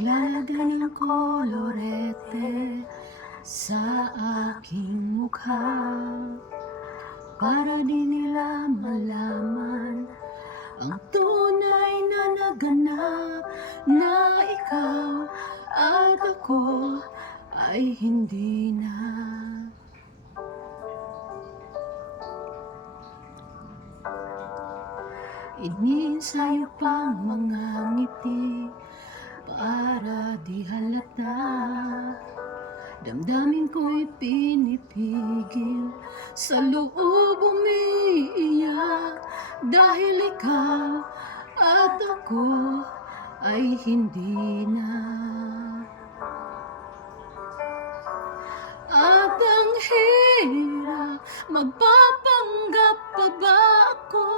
Maglalagay ng kolorete sa aking mukha para di nila malaman ang tunay na naganap, na ikaw at ako ay hindi na. Iniinsayo pang mga ngiti para di halata. Damdamin ko'y pinipigil, sa loob umiiyak, dahil ikaw at ako ay hindi na. At ang hirap, magpapanggap pa ba ako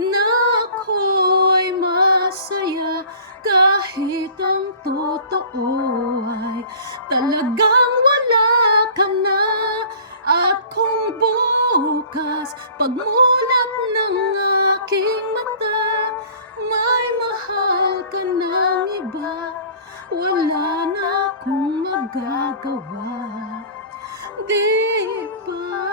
na ako'y masaya, kahit ang totoo ay talagang wala ka na. At kung bukas pagmulat ng aking mata, may mahal ka ng iba, wala na akong magagawa, di ba?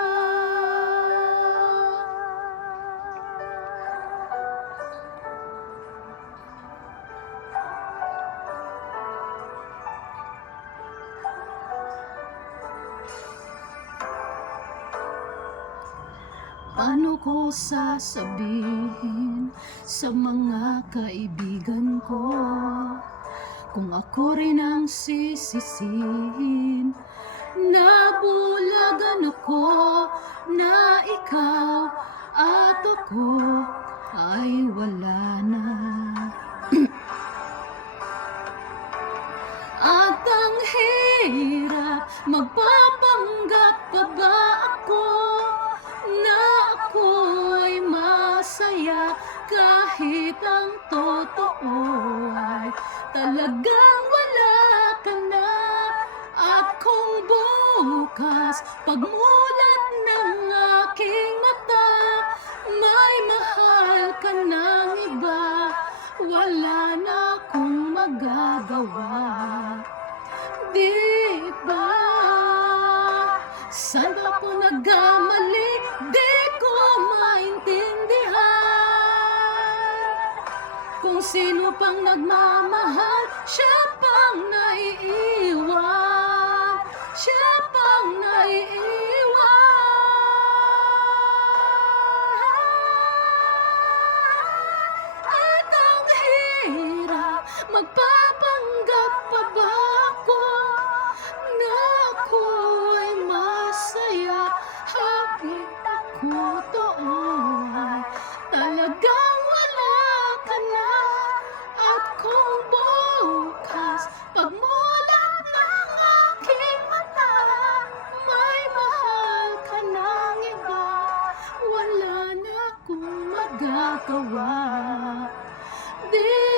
Paano ko sasabihin sa mga kaibigan ko kung ako rin ang sisisihin? Nabulagan ako na ikaw at ako ay wala na. At ang hirap, magpapanggap pa ba ako na ako'y masaya, kahit ang totoo ay talagang wala ka na. At kung bukas pagmulat ng aking mata, may mahal ka ng iba, wala na akong magagawa, di ba? Saan ba ako nagkamali? Di ko maintindihan. Kung sino pang nagmamahal, siya pang naiiwan, siya pang naiiwan. At ang hirap, magpapanggap pa ba ako na ako'y masaya, habang ako ay talagang wala ka na. At kung bukas pagmulat ng aking mata, may mahal ka ng iba, wala na akong magagawa, di